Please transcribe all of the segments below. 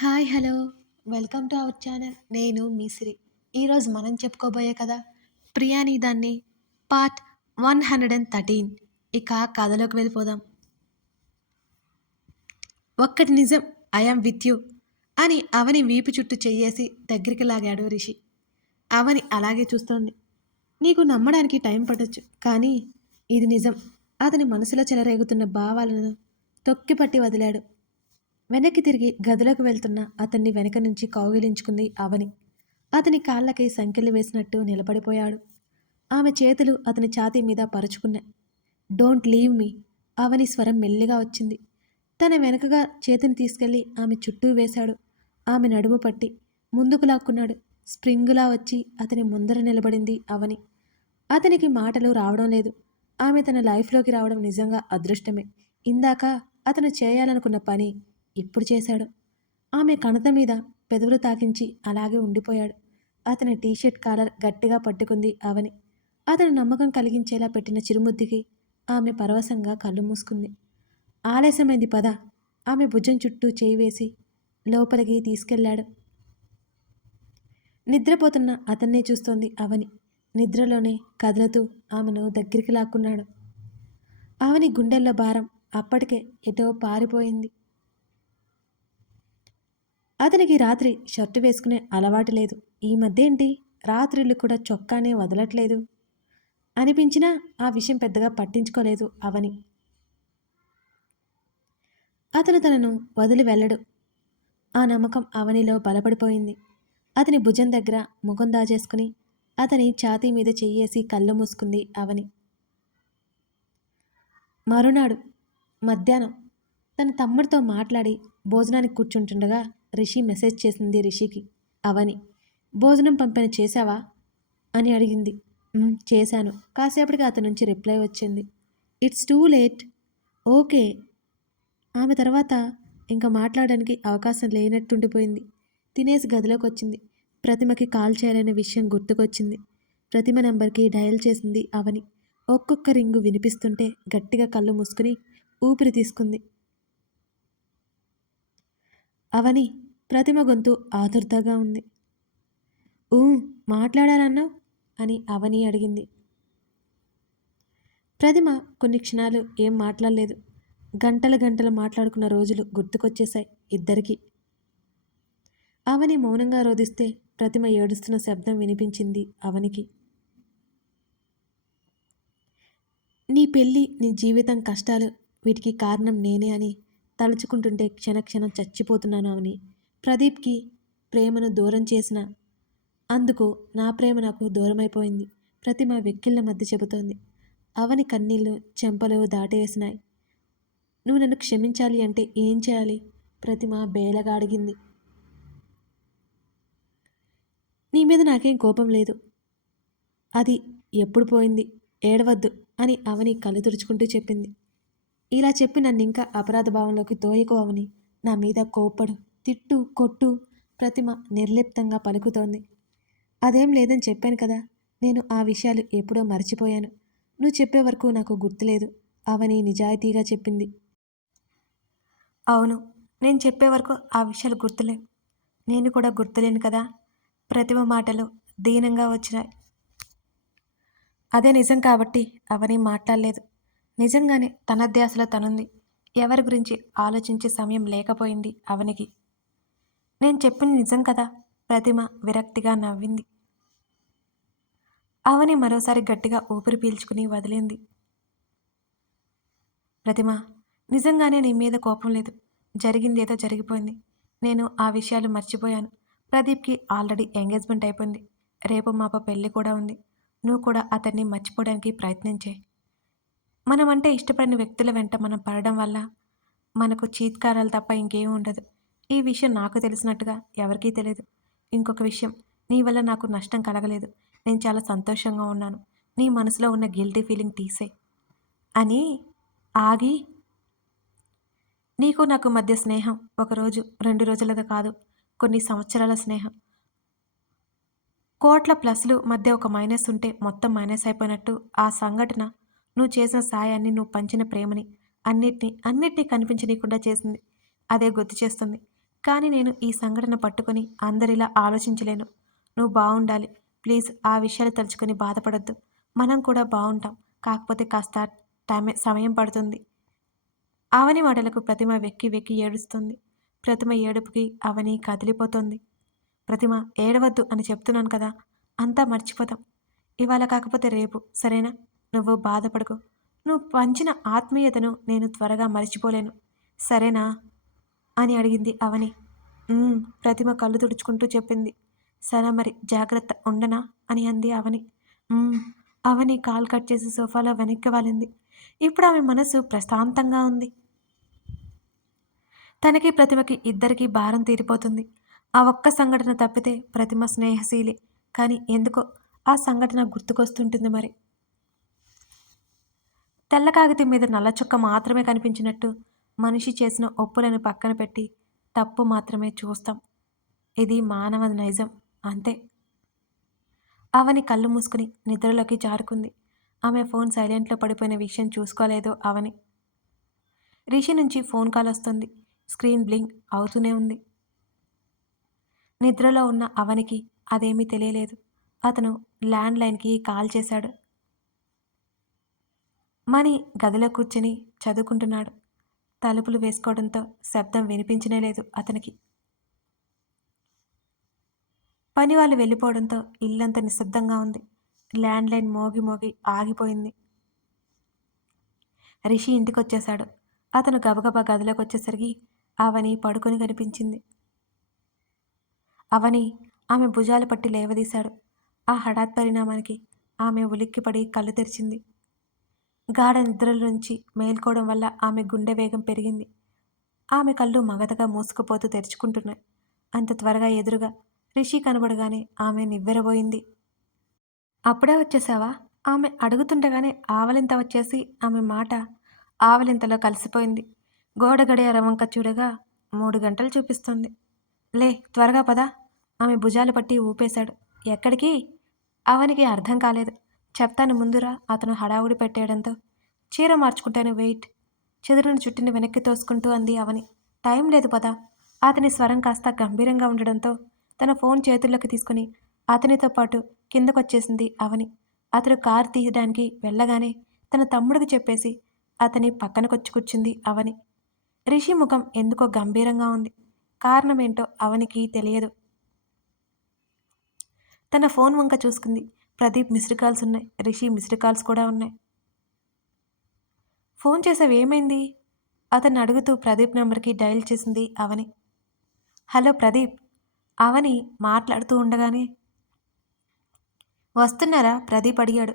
Hi hello. Welcome to our channel. నేను మీసిరి ఈరోజు మనం చెప్పుకోబోయే కదా ప్రియాని దాన్ని part one hundred and thirteen. ఇక కథలోకి వెళ్ళిపోదాం. ఒక్కటి నిజం ఐఎమ్ విత్ యూ అని అవని వీపు చుట్టూ చెయ్యేసి దగ్గరికి లాగాడు రిషి. అవని అలాగే చూస్తోంది. నీకు నమ్మడానికి టైం పట్టొచ్చు కానీ ఇది నిజం. అతని మనసులో చెలరేగుతున్న భావాలను తొక్కిపట్టి వదిలాడు. వెనక్కి తిరిగి గదిలోకి వెళ్తున్న అతన్ని వెనక నుంచి కౌగిలించుకుంది అవని. అతని కాళ్ళకి సంకెళ్ళు వేసినట్టు నిలబడిపోయాడు. ఆమె చేతులు అతని ఛాతీ మీద పరుచుకున్నాయి. డోంట్ లీవ్ మీ అవని స్వరం మెల్లిగా వచ్చింది. తన వెనకగా చేతిని తీసుకెళ్ళి ఆమె చుట్టూ వేశాడు. ఆమె నడుము పట్టి ముందుకు లాక్కున్నాడు. స్ప్రింగులా వచ్చి అతని ముందర నిలబడింది అవని. అతనికి మాటలు రావడం లేదు. ఆమె తన లైఫ్లోకి రావడం నిజంగా అదృష్టమే. ఇందాక అతను చేయాలనుకున్న పని ఇప్పుడు చేశాడు? ఆమె కణత మీద పెదవులు తాకించి అలాగే ఉండిపోయాడు. అతని టీషర్ట్ కాలర్ గట్టిగా పట్టుకుంది అవని. అతను నమ్మకం కలిగించేలా పెట్టిన చిరుముద్దికి ఆమె పరవశంగా కళ్ళు మూసుకుంది. ఆలస్యమైంది పద. ఆమె భుజం చుట్టూ చేయి వేసి లోపలికి తీసుకెళ్ళాడు నిద్రపోతున్న అతన్నే చూస్తోంది అవని. నిద్రలోనే కదులుతూ ఆమెను దగ్గరికి లాక్కున్నాడు. అవని గుండెల్లో భారం అప్పటికే ఎటో పారిపోయింది. అతనికి రాత్రి షర్టు వేసుకునే అలవాటు లేదు. ఈ మధ్య ఏంటి? రాత్రిళ్ళు కూడా చొక్కానే వదలట్లేదు. అనిపించినా ఆ విషయం పెద్దగా పట్టించుకోలేదు అవని. అతను తనను వదిలి వెళ్ళడు. ఆ నమ్మకం అవనిలో బలపడిపోయింది. అతని భుజం దగ్గర ముఖం దాచేసుకుని అతని ఛాతీ మీద చెయ్యేసి కళ్ళు మూసుకుంది అవని. మరునాడు మధ్యాహ్నం తన తమ్ముడితో మాట్లాడి భోజనానికి కూర్చుంటుండగా రిషి మెసేజ్ చేసింది రిషికి. అవని భోజనం పంపిన చేశావా? అని అడిగింది. చేశాను. కాసేపటికి అతని నుంచి రిప్లై వచ్చింది. It's too late. ఓకే. ఆమె తర్వాత ఇంకా మాట్లాడడానికి అవకాశం లేనట్టుండిపోయింది. తినేసి గదిలోకి వచ్చింది ప్రతిమకి కాల్ చేయాలనే విషయం గుర్తుకొచ్చింది. ప్రతిమ నంబర్కి డయల్ చేసింది అవని. ఒక్కొక్క రింగు వినిపిస్తుంటే గట్టిగా కళ్ళు మూసుకుని ఊపిరి తీసుకుంది. అవని ప్రతిమ గొంతు ఆతుర్తగా ఉంది. ఊ మాట్లాడాలన్నావు? అని అవని అడిగింది. ప్రతిమ కొన్ని క్షణాలు ఏం మాట్లాడలేదు. గంటలు గంటలు మాట్లాడుకున్న రోజులు గుర్తుకొచ్చేశాయి ఇద్దరికి. అవని మౌనంగా రోధిస్తే ప్రతిమ ఏడుస్తున్న శబ్దం వినిపించింది అవనికి. నీ పెళ్ళి నీ జీవితం కష్టాలు వీటికి కారణం నేనే అని తలుచుకుంటుంటే క్షణక్షణం చచ్చిపోతున్నాను అవని ప్రదీప్కి ప్రేమను దూరం చేసిన. అందుకు నా ప్రేమ నాకు దూరమైపోయింది. ప్రతిమ వెక్కిళ్ళ మధ్య చెబుతోంది. అవని కన్నీళ్ళు చెంపలు దాటేసినాయి. నువ్వు నన్ను క్షమించాలి అంటే ఏం చేయాలి? ప్రతిమ బేలగా అడిగింది. నీ మీద నాకేం కోపం లేదు. అది ఎప్పుడు పోయింది? ఏడవద్దు అని అవని కళ్ళు తుడుచుకుంటూ చెప్పింది. ఇలా చెప్పి నన్ను ఇంకా అపరాధ భావంలోకి తోయకు అవని. నా మీద కోప్పడు. తిట్టు కొట్టు ప్రతిమ నిర్లిప్తంగా పలుకుతోంది. అదేం లేదని చెప్పాను కదా నేను ఆ విషయాలు ఎప్పుడో మర్చిపోయాను. నువ్వు చెప్పే వరకు నాకు గుర్తులేదు అవని నిజాయితీగా చెప్పింది. అవును నేను చెప్పే వరకు ఆ విషయాలు గుర్తులేవు. నేను కూడా గుర్తులేను కదా ప్రతిమ మాటలు దీనంగా వచ్చినాయి. అదే నిజం కాబట్టి అవని మాట్లాడలేదు. నిజంగానే తన ధ్యాసలో తనుంది. ఎవరి గురించి ఆలోచించే సమయం లేకపోయింది అవనికి నేను చెప్పింది నిజం కదా? ప్రతిమ విరక్తిగా నవ్వింది. అవని మరోసారి గట్టిగా ఊపిరి పీల్చుకుని వదిలింది. ప్రతిమ నిజంగానే నీ మీద కోపం లేదు. జరిగింది ఏదో జరిగిపోయింది. నేను ఆ విషయాలు మర్చిపోయాను. ప్రదీప్కి ఆల్రెడీ ఎంగేజ్మెంట్ అయిపోయింది. రేపు మాప పెళ్ళి కూడా ఉంది. నువ్వు కూడా అతన్ని మర్చిపోవడానికి ప్రయత్నించే మనమంటే ఇష్టపడిన వ్యక్తుల వెంట మనం పడడం వల్ల మనకు చీత్కారాలు తప్ప ఇంకేం ఉండదు. ఈ విషయం నాకు తెలిసినట్టుగా ఎవరికీ తెలియదు ఇంకొక విషయం నీ వల్ల నాకు నష్టం కలగలేదు. నేను చాలా సంతోషంగా ఉన్నాను. నీ మనసులో ఉన్న గిల్టీ ఫీలింగ్ తీసే. అని ఆగి నీకు నాకు మధ్య స్నేహం ఒకరోజు రెండు రోజులది కాదు కొన్ని సంవత్సరాల స్నేహం. కోట్ల ప్లస్లు మధ్య ఒక మైనస్ ఉంటే మొత్తం మైనస్ అయిపోయినట్టు ఆ సంఘటన నువ్వు చేసిన సాయాన్ని నువ్వు పంచిన ప్రేమని అన్నిటినీ అన్నిటినీ కనిపించనీయకుండా చేసింది. అదే గుర్తు చేస్తుంది. కానీ నేను ఈ సంఘటన పట్టుకొని అందరిలా ఆలోచించలేను. నువ్వు బాగుండాలి ప్లీజ్ ఆ విషయాలు తలుచుకొని బాధపడద్దు. మనం కూడా బాగుంటాం కాకపోతే కాస్త టైం సమయం పడుతుంది. అవని మాటలకు ప్రతిమ వెక్కి వెక్కి ఏడుస్తుంది. ప్రతిమ ఏడుపుకి అవని కదిలిపోతుంది. ప్రతిమ ఏడవద్దు అని చెప్తున్నాను కదా అంతా మర్చిపోతాం. ఇవాళ కాకపోతే రేపు సరేనా? నువ్వు బాధపడకు. నువ్వు పంచిన ఆత్మీయతను నేను త్వరగా మర్చిపోలేను. సరేనా? అని అడిగింది అవని. ప్రతిమ కళ్ళు తుడుచుకుంటూ చెప్పింది. సరే మరి జాగ్రత్త ఉండనా? అని అంది అవని. అవని కాల్ కట్ చేసి సోఫాలో వెనక్కి వాలింది. ఇప్పుడు ఆమె మనసు ప్రశాంతంగా ఉంది. తనకి ప్రతిమకి ఇద్దరికీ భారం తీరిపోతుంది. ఆ ఒక్క సంఘటన తప్పితే ప్రతిమ స్నేహశీలి. కానీ ఎందుకో ఆ సంఘటన గుర్తుకొస్తుంటుంది మరి. తెల్ల కాగితం మీద నల్ల చుక్క మాత్రమే కనిపించినట్టు మనిషి చేసిన ఒప్పులను పక్కన పెట్టి తప్పు మాత్రమే చూస్తాం. ఇది మానవ నైజం అంతే. అవని కళ్ళు మూసుకుని నిద్రలోకి జారుకుంది. ఆమె ఫోన్ సైలెంట్లో పడిపోయిన విషయం చూసుకోలేదు అవని. రిషి నుంచి ఫోన్ కాల్ వస్తుంది. స్క్రీన్ బ్లింక్ అవుతూనే ఉంది. నిద్రలో ఉన్న అవనికి అదేమీ తెలియలేదు. అతను ల్యాండ్ లైన్కి కాల్ చేశాడు. మణి గదిలో కూర్చుని చదువుకుంటున్నాడు. తలుపులు వేసుకోవడంతో శబ్దం వినిపించనే లేదు అతనికి. పని వాళ్ళు వెళ్ళిపోవడంతో ఇల్లంతా నిశ్శబ్దంగా ఉంది. ల్యాండ్ లైన్ మోగి మోగి ఆగిపోయింది. రిషి ఇంటికి వచ్చేశాడు అతను గబగబా గదిలోకి వచ్చేసరికి అవని పడుకొని కనిపించింది. అవని ఆమె భుజాలు పట్టి లేవదీశాడు. ఆ హఠాత్ పరిణామానికి ఆమె ఉలిక్కిపడి కళ్ళు తెరిచింది. గాఢ నిద్రల నుంచి మేల్కోవడం వల్ల ఆమె గుండె వేగం పెరిగింది. ఆమె కళ్ళు మగతగా మూసుకుపోతూ తెరుచుకుంటున్నాయి. అంత త్వరగా ఎదురుగా రిషి కనబడగానే ఆమె నివ్వెరబోయింది. అప్పుడే వచ్చేసావా? ఆమె అడుగుతుండగానే ఆవలింత వచ్చేసి ఆమె మాట ఆవలింతలో కలిసిపోయింది. గోడ గడియారం వంక చూడగా మూడు గంటలు చూపిస్తుంది. లే త్వరగా పద. ఆమె భుజాలు పట్టి ఊపేశాడు. ఎక్కడికి? అవనికి అర్థం కాలేదు. చెప్తాను ముందురా అతను హడావుడి పెట్టేయడంతో చీర మార్చుకుంటాను వెయిట్. చెదిరిన చుట్టిని వెనక్కి తోసుకుంటూ అంది అవని. టైం లేదు పదా. అతని స్వరం కాస్త గంభీరంగా ఉండడంతో తన ఫోన్ చేతుల్లోకి తీసుకుని అతనితో పాటు కిందకొచ్చేసింది అవని. అతడు కారు తీయడానికి వెళ్ళగానే తన తమ్ముడికి చెప్పేసి అతని పక్కనకొచ్చి కూర్చుంది అవని. రిషి ముఖం ఎందుకో గంభీరంగా ఉంది. కారణమేంటో అవనికి తెలియదు. తన ఫోన్ వంక చూసుకుంది. ప్రదీప్ మిస్డ్ కాల్స్ ఉన్నాయి. రిషి మిస్డ్ కాల్స్ కూడా ఉన్నాయి. ఫోన్ చేసావు ఏమైంది? అతను అడుగుతూ ప్రదీప్ నెంబర్కి డయల్ చేసింది అవని. హలో ప్రదీప్. అవని మాట్లాడుతూ ఉండగానే వస్తున్నారా? ప్రదీప్ అడిగాడు.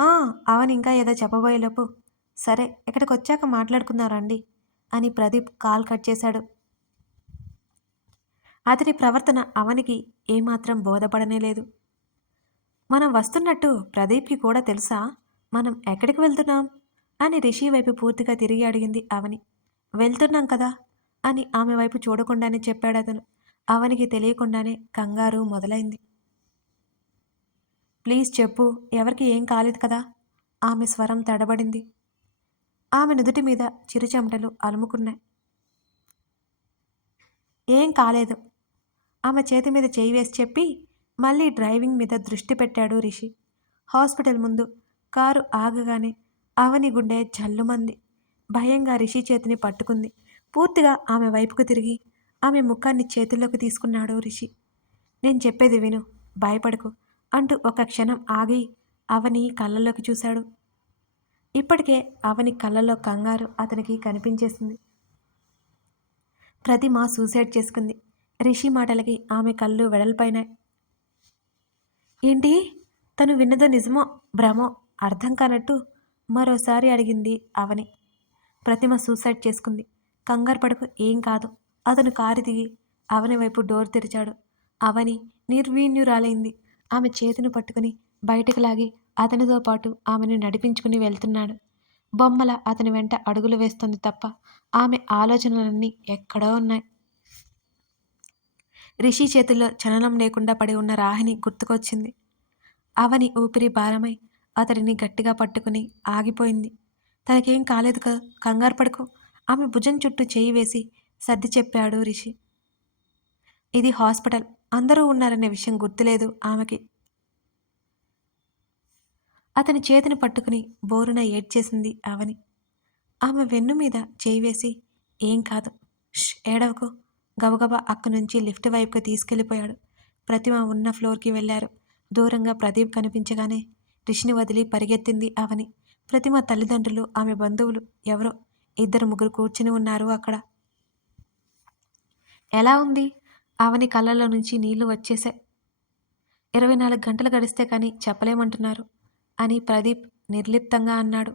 "ఆ," అవని ఇంకా ఏదో చెప్పబోయేలోపు సరే ఇక్కడికి వచ్చాక మాట్లాడుకుందారండి అని ప్రదీప్ కాల్ కట్ చేశాడు. అతని ప్రవర్తన అవనికి ఏమాత్రం బోధపడనే లేదు. మనం వస్తున్నట్టు ప్రదీప్కి కూడా తెలుసా? మనం ఎక్కడికి వెళ్తున్నాం? అని రిషి వైపు పూర్తిగా తిరిగి అడిగింది అవని. వెళ్తున్నాం కదా? అని ఆమె వైపు చూడకుండానే చెప్పాడు అతను. అవనికి తెలియకుండానే కంగారు మొదలైంది. ప్లీజ్ చెప్పు ఎవరికి ఏం కాలేదు కదా? ఆమె స్వరం తడబడింది. ఆమె నుదుటి మీద చిరుచెమటలు అలుముకున్నాయి. ఏం కాలేదు. ఆమె చేతి మీద చేయి వేసి చెప్పి మళ్ళీ డ్రైవింగ్ మీద దృష్టి పెట్టాడు రిషి. హాస్పిటల్ ముందు కారు ఆగగానే అవని గుండె జల్లుమంది. భయంగా రిషి చేతిని పట్టుకుంది. పూర్తిగా ఆమె వైపుకు తిరిగి ఆమె ముఖాన్ని చేతుల్లోకి తీసుకున్నాడు రిషి. నేను చెప్పేది విను భయపడకు అంటూ ఒక క్షణం ఆగి అవని కళ్ళల్లోకి చూశాడు. ఇప్పటికే అవని కళ్ళల్లో కంగారు అతనికి కనిపించేసింది. ప్రతిమ సూసైడ్ చేసుకుంది. రిషి మాటలకి ఆమె కళ్ళు వెడల్పైనాయి ఏంటి? తను విన్నదో నిజమో భ్రమో అర్థం కానట్టు మరోసారి అడిగింది అవని. ప్రతిమ సూసైడ్ చేసుకుంది. కంగారు పడకు ఏం కాదు. అతను కారు దిగి అవని వైపు డోర్ తెరిచాడు. అవని నిర్వీణ్యురాలైంది. ఆమె చేతిని పట్టుకుని బయటకు లాగి అతనితో పాటు ఆమెను నడిపించుకుని వెళ్తున్నాడు. బొమ్మల అతని వెంట అడుగులు వేస్తుంది తప్ప ఆమె ఆలోచనలన్నీ ఎక్కడో ఉన్నాయి. రిషి చేతుల్లో చలనం లేకుండా పడి ఉన్న రాహిని గుర్తుకొచ్చింది. అవని ఊపిరి భారమై అతడిని గట్టిగా పట్టుకుని ఆగిపోయింది. తనకేం కాలేదు కదా కంగారు పడుకో. ఆమె భుజం చుట్టూ చేయి వేసి సర్ది చెప్పాడు రిషి. ఇది హాస్పిటల్. అందరూ ఉన్నారనే విషయం గుర్తులేదు ఆమెకి. అతని చేతిని పట్టుకుని బోరున ఏడ్చేసింది అవని. ఆమె వెన్ను మీద చేయి వేసి ఏం కాదు. ష్ ఏడవకు. గబగబా అక్కడి నుంచి లిఫ్ట్ వైపుకి తీసుకెళ్ళిపోయాడు. ప్రతిమ ఉన్న ఫ్లోర్కి వెళ్ళారు. దూరంగా ప్రదీప్ కనిపించగానే రిషిని వదిలి పరిగెత్తింది అవని. ప్రతిమ తల్లిదండ్రులు ఆమె బంధువులు ఎవరో ఇద్దరు ముగ్గురు కూర్చుని ఉన్నారు అక్కడ. ఎలా ఉంది? అవని కళ్ళల్లో నుంచి నీళ్ళు వచ్చేసే ఇరవై నాలుగు గంటలు గడిస్తే కానీ చెప్పలేమంటున్నారు అని ప్రదీప్ నిర్లిప్తంగా అన్నాడు.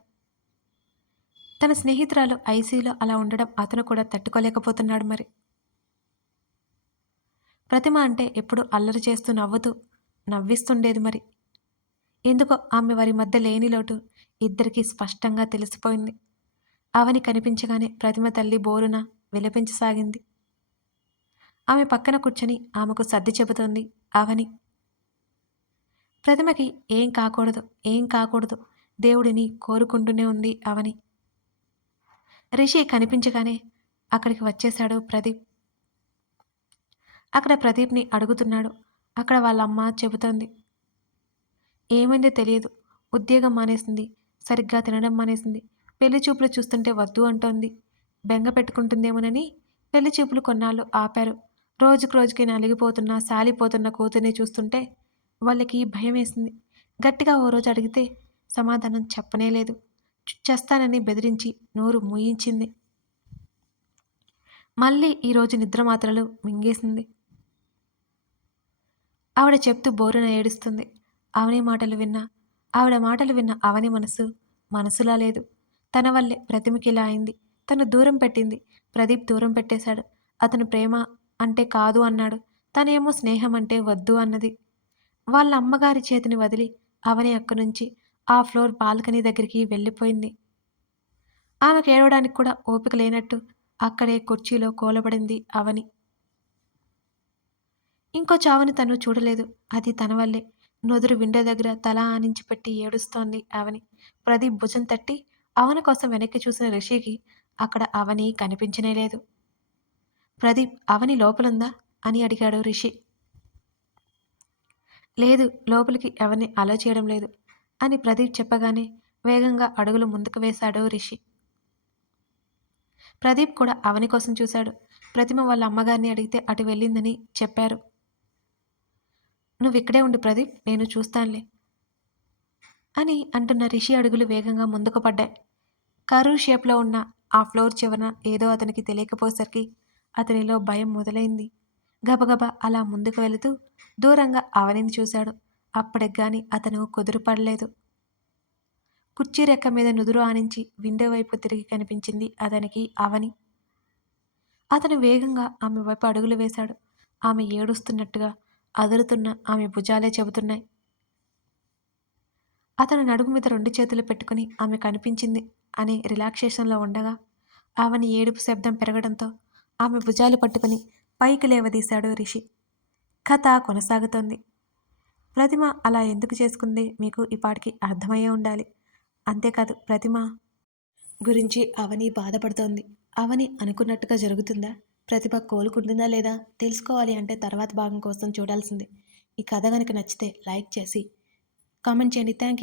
తన స్నేహితురాలు ఐసీలో అలా ఉండడం అతను కూడా తట్టుకోలేకపోతున్నాడు మరి. ప్రతిమ అంటే ఎప్పుడు అల్లరి చేస్తూ నవ్వుతూ నవ్విస్తుండేది మరి. ఎందుకో ఆమె వారి మధ్య లేని లోటు ఇద్దరికీ స్పష్టంగా తెలిసిపోయింది. అవని కనిపించగానే ప్రతిమ తల్లి బోరున విలపించసాగింది. ఆమె పక్కన కూర్చొని ఆమెకు సర్ది చెబుతోంది అవని. ప్రతిమకి ఏం కాకూడదు ఏం కాకూడదు దేవుడిని కోరుకుంటూనే ఉంది అవని. రిషి కనిపించగానే అక్కడికి వచ్చేశాడు ప్రదీప్. అక్కడ ప్రదీప్ని అడుగుతున్నాడు. అక్కడ వాళ్ళ అమ్మ చెబుతోంది. ఏమైందో తెలియదు. ఉద్యోగం మానేసింది. సరిగ్గా తినడం మానేసింది. పెళ్ళి చూపులు చూస్తుంటే వద్దు అంటోంది. బెంగ పెట్టుకుంటుందేమోనని పెళ్ళి చూపులు కొన్నాళ్ళు ఆపారు. రోజుకు రోజుకి నలిగిపోతున్న సాలిపోతున్న కూతుర్ని చూస్తుంటే వాళ్ళకి భయం వేసింది గట్టిగా ఓ రోజు అడిగితే సమాధానం చెప్పనే లేదు. చేస్తానని బెదిరించి నోరు మూయించింది. మళ్ళీ ఈరోజు నిద్ర మాత్రలు మింగేసింది. ఆవిడ చెప్తూ బోరున ఏడుస్తుంది. అవని మాటలు విన్నా ఆవిడ మాటలు విన్న అవని మనసు మనసులా లేదు. తన వల్లే ప్రతిమకిలా అయింది. తను దూరం పెట్టింది. ప్రదీప్ దూరం పెట్టేశాడు. అతను ప్రేమ అంటే కాదు అన్నాడు. తనేమో స్నేహం అంటే వద్దు అన్నది. వాళ్ళ అమ్మగారి చేతిని వదిలి అవని అక్కడి నుంచి ఆ ఫ్లోర్ బాల్కనీ దగ్గరికి వెళ్ళిపోయింది. ఆమెకు ఏడవడానికి కూడా ఓపిక లేనట్టు అక్కడే కుర్చీలో కోలబడింది అవని. ఇంకో చావుని తను చూడలేదు. అది తన వల్లే. నుదురు విండో దగ్గర తల ఆనించి పెట్టి ఏడుస్తోంది అవని. ప్రదీప్ భుజం తట్టి అవని కోసం వెనక్కి చూసిన రిషికి అక్కడ అవని కనిపించనే లేదు. ప్రదీప్ అవని లోపలుందా? అని అడిగాడు రిషి. లేదు లోపలికి ఎవరిని అలో చేయడం లేదు అని ప్రదీప్ చెప్పగానే వేగంగా అడుగులు ముందుకు వేశాడు రిషి. ప్రదీప్ కూడా అవని కోసం చూశాడు. ప్రతిమ వాళ్ళ అమ్మగారిని అడిగితే అటు వెళ్ళిందని చెప్పారు. నువ్వు ఇక్కడే ఉండు ప్రదీప్ నేను చూస్తానులే అని అంటున్న రిషి అడుగులు వేగంగా ముందుకు పడ్డాయి. కరూ షేప్లో ఉన్న ఆ ఫ్లోర్ చివరన ఏదో అతనికి తెలియకపోసరికి అతనిలో భయం మొదలైంది. గబగబా అలా ముందుకు వెళుతూ దూరంగా అవనిని చూశాడు. అప్పటికి గాని అతను కుదురుపడలేదు. కుర్చీ రెక్క మీద నుదురు ఆనించి విండో వైపు తిరిగి కనిపించింది అతనికి అవని. అతను వేగంగా ఆమె వైపు అడుగులు వేశాడు. ఆమె ఏడుస్తున్నట్టుగా అదురుతున్న ఆమె భుజాలే చెబుతున్నాయి. అతను నడుము మీద రెండు చేతులు పెట్టుకుని ఆమె కనిపించింది అని రిలాక్సేషన్లో ఉండగా ఆమెని ఏడుపు శబ్దం పెరగడంతో ఆమె భుజాలు పట్టుకుని పైకి లేవదీశాడు రిషి. కథ కొనసాగుతోంది. ప్రతిమ అలా ఎందుకు చేసుకుంది మీకు ఇప్పటికి అర్థమయ్యే ఉండాలి. అంతేకాదు ప్రతిమ గురించి అవని బాధపడుతోంది. అవని అనుకున్నట్టుగా జరుగుతుందా? ప్రతిభ కోలుకుంటుందా లేదా తెలుసుకోవాలి అంటే తర్వాత భాగం కోసం చూడాల్సిందే. ఈ కథ కనుక నచ్చితే లైక్ చేసి కామెంట్ చేయండి. Thank you